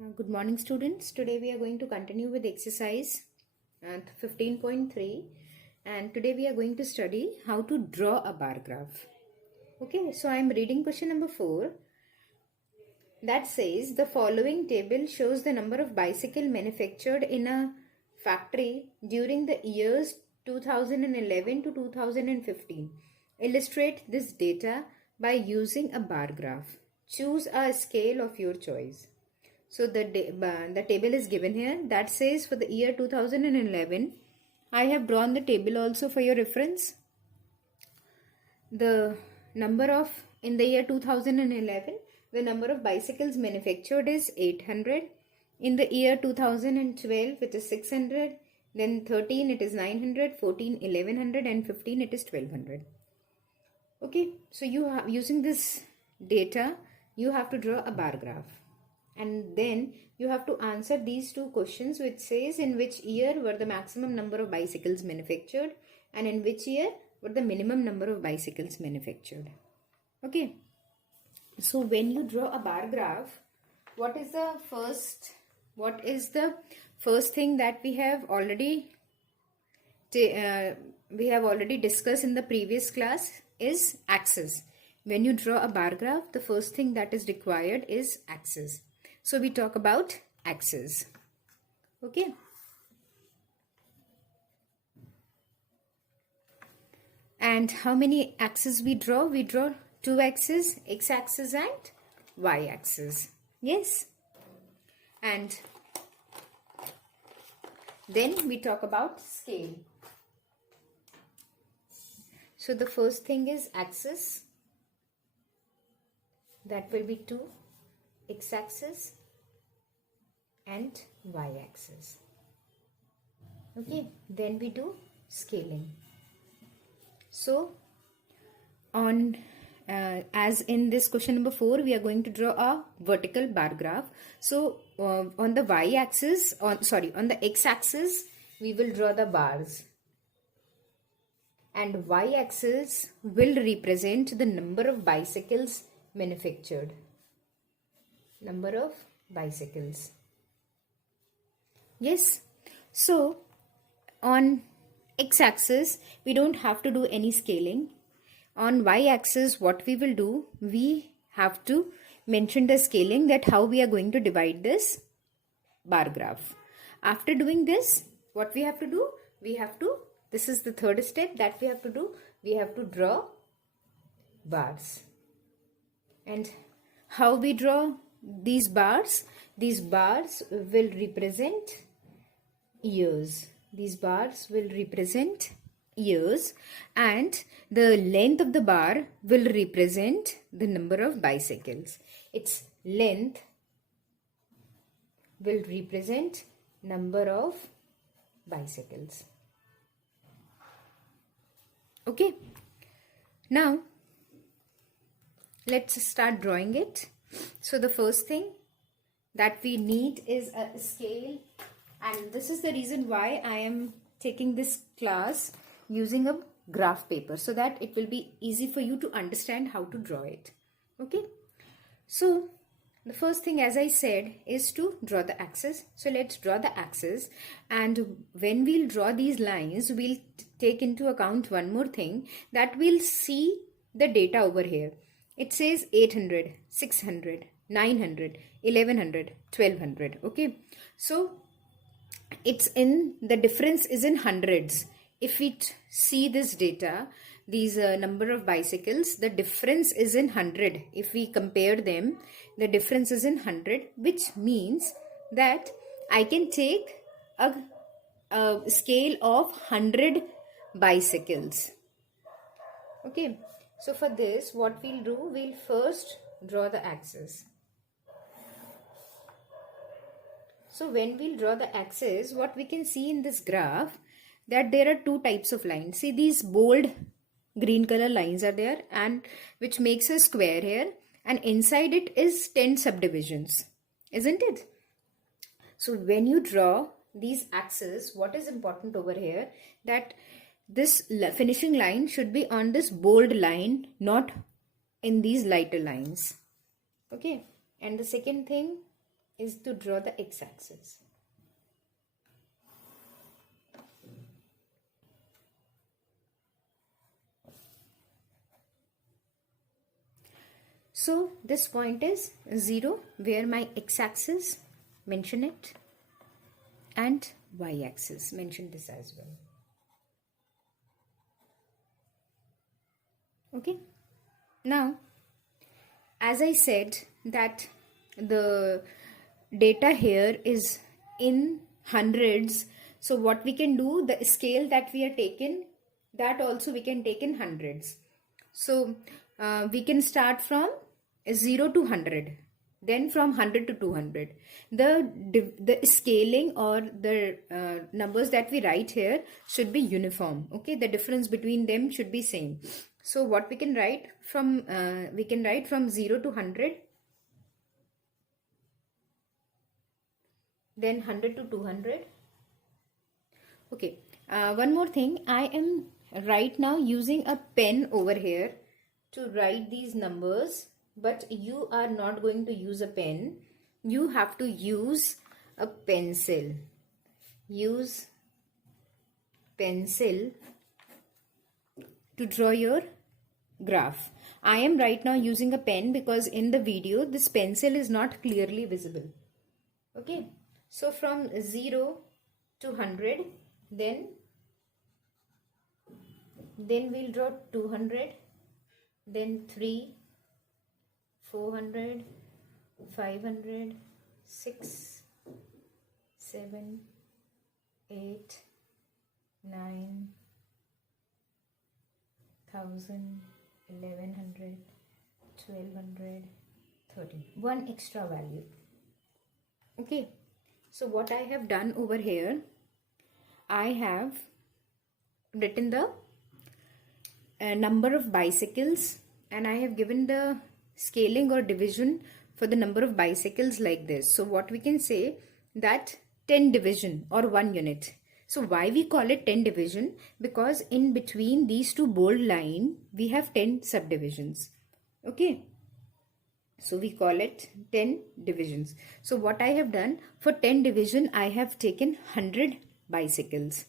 Good morning, students. Today we are going to continue with exercise 15.3, and today we are going to study how to draw a bar graph. Okay, so I am reading question number 4 that says the following table shows the number of bicycle manufactured in a factory during the years 2011 to 2015. Illustrate this data by using a bar graph. Choose a scale of your choice. So the table is given here that says for the year 2011. I have drawn the table also for your reference. The number of, in the year 2011, the number of bicycles manufactured is 800. In the year 2012 it is 600. Then 13 it is 900, 14 1100 and 15 it is 1200. Okay, so you have, using this data you have to draw a bar graph. And then you have to answer these two questions, which says in which year were the maximum number of bicycles manufactured and in which year were the minimum number of bicycles manufactured. Okay. So when you draw a bar graph, what is the first thing that we have already discussed in the previous class is axis. When you draw a bar graph, the first thing that is required is axis. So we talk about axes. Okay. And how many axes we draw? We draw two axes, x-axis and y-axis. Yes. And then we talk about scale. So the first thing is axis. That will be 2. X-axis and y-axis. Okay, then we do scaling. So on as in this question number 4, we are going to draw a vertical bar graph. So on the y-axis, on the x-axis, we will draw the bars, and y-axis will represent the number of bicycles manufactured. Number of bicycles. Yes. So on x-axis we don't have to do any scaling. On y-axis what we will do, we have to mention the scaling, that how we are going to divide this bar graph. After doing this, what we have to do, this is the third step that we have to do, we have to draw bars. And how we draw these bars will represent years. These bars will represent years, and the length of the bar will represent the number of bicycles. Its length will represent number of bicycles. Okay, now let's start drawing it. So the first thing that we need is a scale, and this is the reason why I am taking this class using a graph paper, so that it will be easy for you to understand how to draw it. Okay, so the first thing, as I said, is to draw the axis. So let's draw the axis, and when we'll draw these lines, we'll take into account one more thing, that we'll see the data over here. It says 800, 600, 900, 1100, 1200. Okay, so it's in, the difference is in hundreds. If we see this data, these number of bicycles, the difference is in 100. If we compare them, the difference is in 100, which means that I can take a scale of 100 bicycles. Okay. So for this, what we'll do, we'll first draw the axis. So when we'll draw the axis, what we can see in this graph, that there are two types of lines. See, these bold green color lines are there, and which makes a square here, and inside it is 10 subdivisions, isn't it? So when you draw these axes, what is important over here, that this finishing line should be on this bold line, not in these lighter lines. Okay. And the second thing is to draw the x-axis. So this point is 0, where my x-axis, mention it, and y-axis, mention this as well. Okay. Now, as I said that the data here is in hundreds, so what we can do, the scale that we are taken, that also we can take in hundreds. So we can start from 0 to 100, then from 100 to 200. The scaling or the numbers that we write here should be uniform. Okay, the difference between them should be same. So what we can write from 0 to 100, then 100 to 200. Okay, one more thing, I am right now using a pen over here to write these numbers, but you are not going to use a pen. You have to use a pencil. Use pencil to draw your graph. I am right now using a pen because in the video this pencil is not clearly visible. Okay, so from 0 to 100, then we'll draw 200, then 3, 400, 500, 6, 7, 8, 9, 1000, 1100, 1200, 13. One extra value. Okay, so what I have done over here, I have written the number of bicycles, and I have given the scaling or division for the number of bicycles like this. So what we can say that 10 division or 1 unit. So why we call it 10 division? Because in between these two bold line we have 10 subdivisions. Okay, so we call it 10 divisions. So what I have done, for 10 division I have taken 100 bicycles.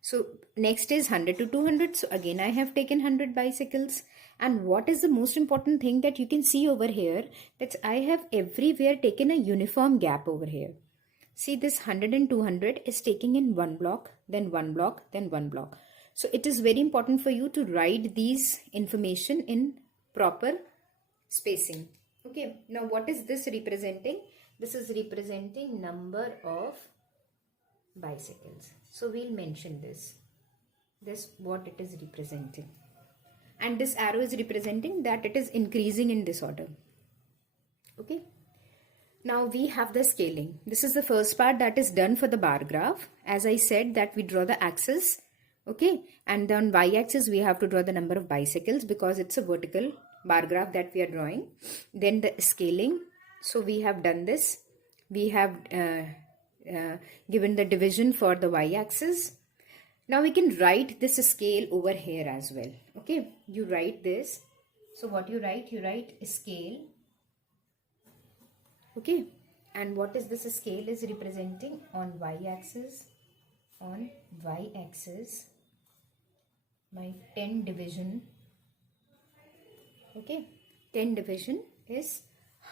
So next is 100 to 200. So again I have taken 100 bicycles. And what is the most important thing that you can see over here, that I have everywhere taken a uniform gap over here. See, this 100 and 200 is taking in one block, then one block, then one block. So it is very important for you to write these information in proper spacing. Okay, now what is this representing? This is representing number of bicycles. So we'll mention this what it is representing. And this arrow is representing that it is increasing in this order. Okay. Now we have the scaling. This is the first part that is done for the bar graph. As I said that we draw the axis. Okay. And on y-axis we have to draw the number of bicycles because it's a vertical bar graph that we are drawing. Then the scaling. So we have done this. We have given the division for the y-axis. Now we can write this scale over here as well. Okay, you write this. So what you write scale. Okay, and what is this scale is representing on y-axis? On y-axis, my 10 division. Okay, 10 division is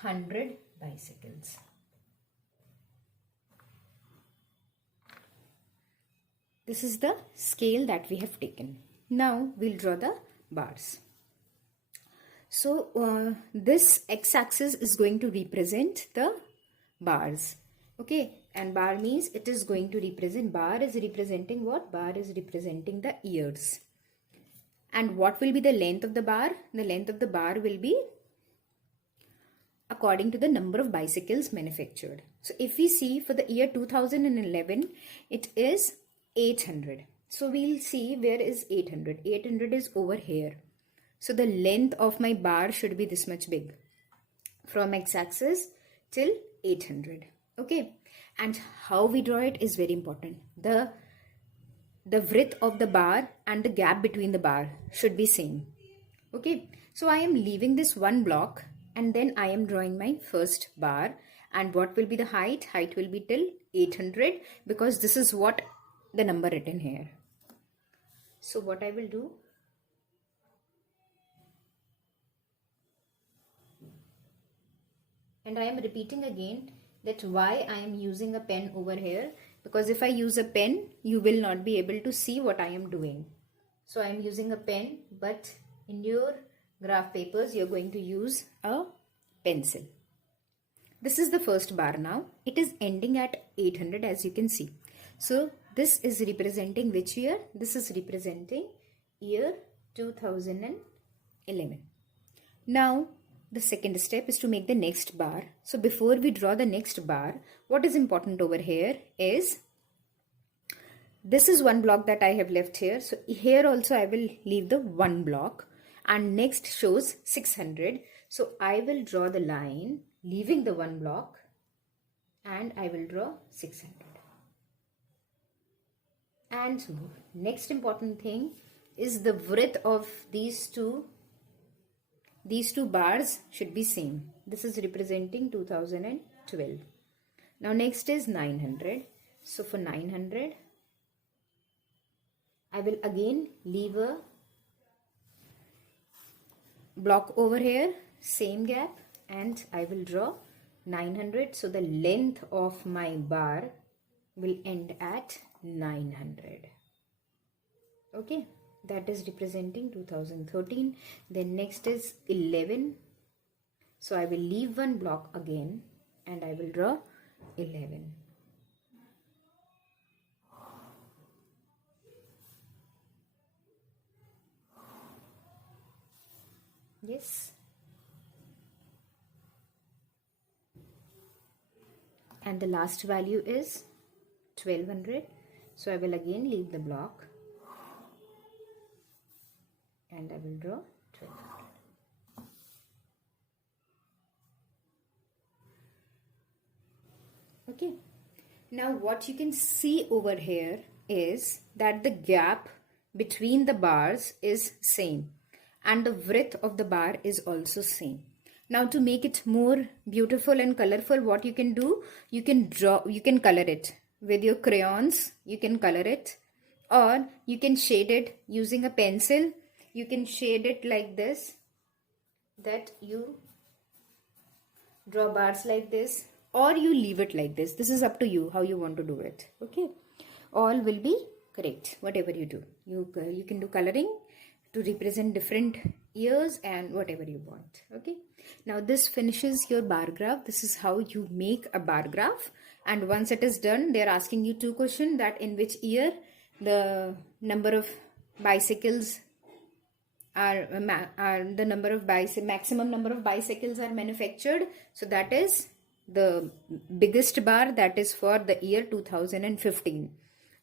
100 bicycles. This is the scale that we have taken. Now we'll draw the bars. So this x-axis is going to represent the bars. Okay, and bar means it is going to represent, bar is representing what? Bar is representing the ears. And what will be the length of the bar? The length of the bar will be according to the number of bicycles manufactured. So if we see for the year 2011, it is 800. So we'll see where is 800. 800 is over here. So the length of my bar should be this much big from x-axis till 800. Okay, and how we draw it is very important. The width of the bar and the gap between the bar should be same. Okay, so I am leaving this one block and then I am drawing my first bar, And what will be the height? Height will be till 800, because this is what the number written here. So what I will do, and I am repeating again that why I am using a pen over here, because if I use a pen, you will not be able to see what I am doing. So I am using a pen, but in your graph papers, you're going to use a pencil. This is the first bar now. It is ending at 800, as you can see. So this is representing which year? This is representing year 2011. Now the second step is to make the next bar. So before we draw the next bar, what is important over here is, this is one block that I have left here. So here also I will leave the one block, and next shows 600. So I will draw the line leaving the one block, and I will draw 600. And next important thing is the width of these two bars should be same. This is representing 2012. Now next is 900. So for 900, I will again leave a block over here, same gap, and I will draw 900. So the length of my bar will end at 900. Okay, that is representing 2013. Then next is 11. So I will leave one block again, and I will draw 11. Yes. And the last value is 1200. So I will again leave the block, and I will draw 1200. Okay. Now what you can see over here is that the gap between the bars is same, and the width of the bar is also same. Now to make it more beautiful and colorful, what you can do, you can color it with your crayons, you can color it, or you can shade it using a pencil. You can shade it like this, that you draw bars like this, or you leave it like this. This is up to you how you want to do it. Okay, all will be correct, whatever you do. You can do coloring to represent different years and whatever you want. Okay, now this finishes your bar graph. This is how you make a bar graph, and once it is done, they are asking you two questions, that in which year the number of bicycles are the number of maximum number of bicycles are manufactured. So that is the biggest bar, that is for the year 2015.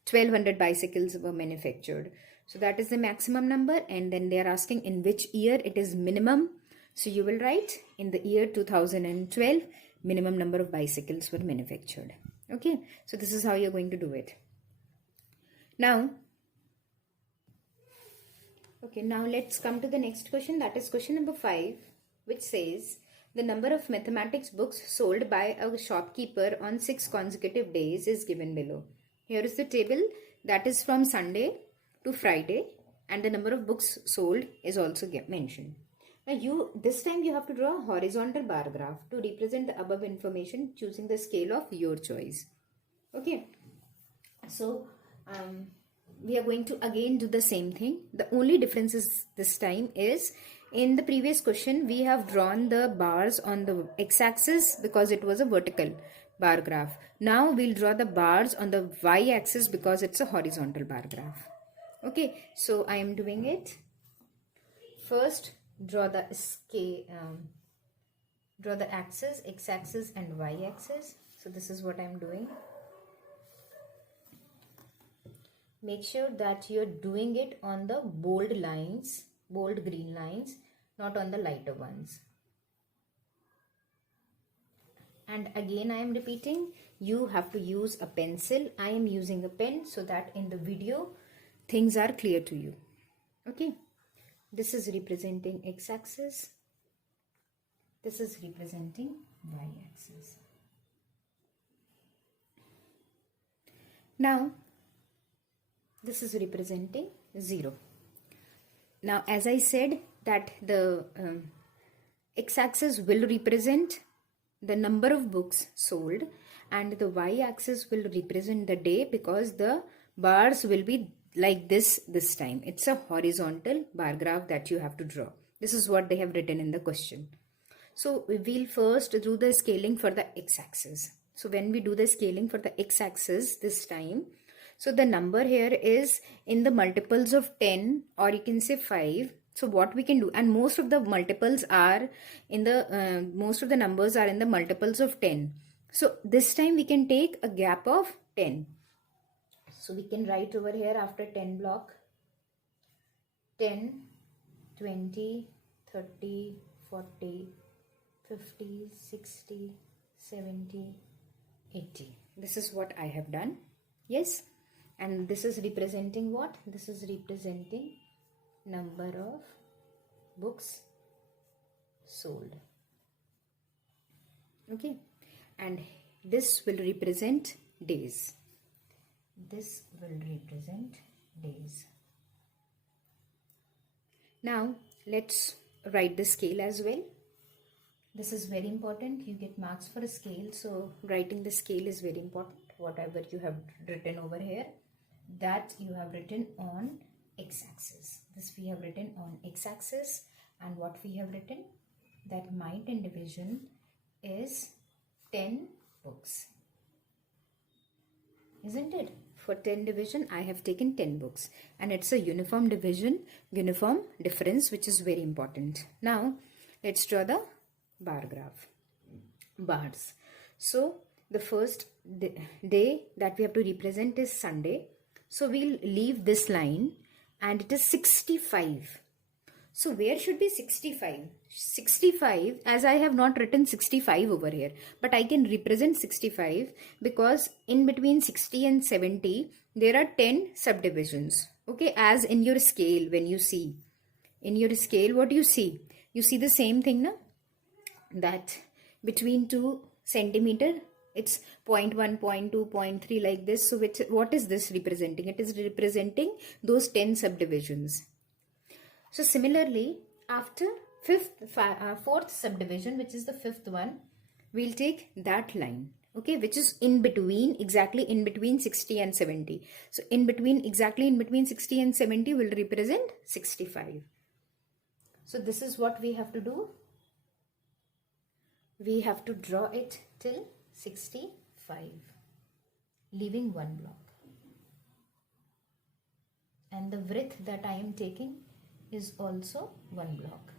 1200 bicycles were manufactured. So that is the maximum number, and then they are asking in which year it is minimum. So you will write in the year 2012, minimum number of bicycles were manufactured. Okay, so this is how you're going to do it. Now let's come to the next question, that is question number 5, which says the number of mathematics books sold by a shopkeeper on 6 consecutive days is given below. Here is the table, that is from Sunday to Friday, and the number of books sold is also mentioned. Now this time you have to draw a horizontal bar graph to represent the above information, choosing the scale of your choice. Okay, so we are going to again do the same thing. The only difference is this time is, in the previous question we have drawn the bars on the x-axis because it was a vertical bar graph. Now we'll draw the bars on the y-axis because it's a horizontal bar graph. Okay, so I am doing it. First, draw the axis, x-axis and y-axis. So this is what I am doing. Make sure that you're doing it on the bold lines, bold green lines, not on the lighter ones. And again I am repeating, you have to use a pencil. I am using a pen so that in the video things are clear to you. Okay, this is representing x-axis, this is representing y-axis. Now this is representing 0. Now as I said that the x-axis will represent the number of books sold and the y-axis will represent the day, because the bars will be like this time. It's a horizontal bar graph that you have to draw. This is what they have written in the question. So we'll first do the scaling for the x-axis. So when we do the scaling for the x-axis this time, so the number here is in the multiples of 10, or you can say 5. So what we can do, and most of the multiples are in the, most of the numbers are in the multiples of 10. So this time we can take a gap of 10. So we can write over here after 10 block, 10, 20, 30, 40, 50, 60, 70, 80. This is what I have done. Yes. And this is representing what? This is representing number of books sold. Okay. And this will represent days. This will represent days. Now let's write the scale as well. This is very important. You get marks for a scale. So writing the scale is very important. Whatever you have written over here, that you have written on x-axis. This we have written on x-axis, and what we have written, that my 10 division is 10 books. Isn't it? For 10 division, I have taken 10 books, and it's a uniform division, uniform difference, which is very important. Now let's draw the bar graph, bars. So the first day that we have to represent is Sunday. So we'll leave this line, and it is 65. So where should be 65? 65, as I have not written 65 over here, but I can represent 65 because in between 60 and 70, there are 10 subdivisions. Okay, as in your scale, when you see, in your scale, what do you see? You see the same thing, na? That between 2 centimeter, it's 0.1, 0.2, 0.3 like this. So what is this representing? It is representing those 10 subdivisions. So similarly, after fourth subdivision, which is the fifth one, we'll take that line, okay, which is in between, exactly in between 60 and 70. So in between, exactly in between 60 and 70 will represent 65. So this is what we have to do. We have to draw it till 65, leaving one block. And the width that I am taking is also one block.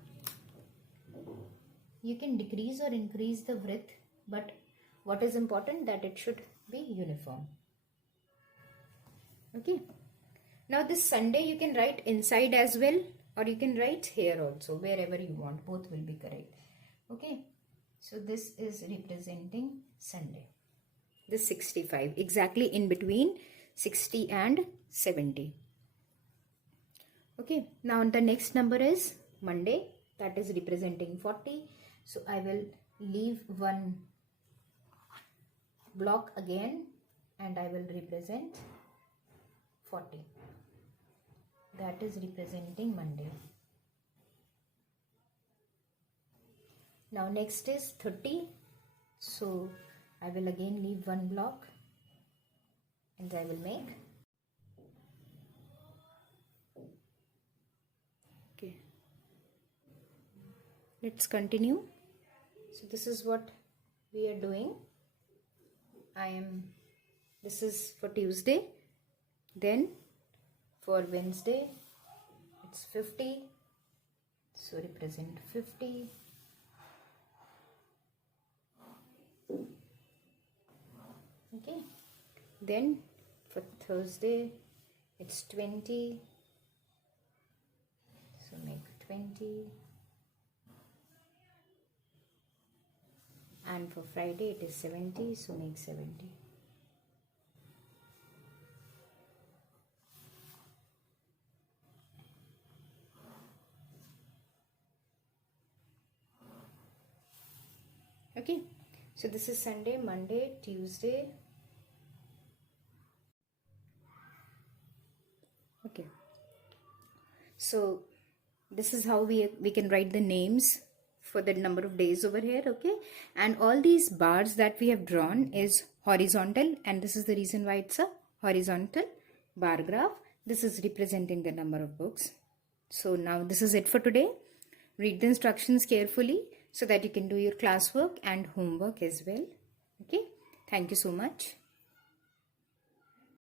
You can decrease or increase the width, but what is important, that it should be uniform. Okay. Now this Sunday you can write inside as well, or you can write here also, wherever you want. Both will be correct. Okay. So this is representing Sunday. This 65, exactly in between 60 and 70. Okay, now the next number is Monday, that is representing 40. So I will leave one block again and I will represent 40. That is representing Monday. Now next is 30. So I will again leave one block and I will make. Okay. Let's continue. So this is what we are doing. This is for Tuesday. Then for Wednesday, it's 50. So represent 50. Okay. Then for Thursday, it's 20. So make 20. And for Friday, it is 70. So make 70. Okay. So this is Sunday, Monday, Tuesday, Okay, so this is how we can write the names for the number of days over here. Okay, and all these bars that we have drawn is horizontal, and this is the reason why it's a horizontal bar graph. This is representing the number of books. So now this is it for today. Read the instructions carefully so that you can do your classwork and homework as well. Okay, thank you so much.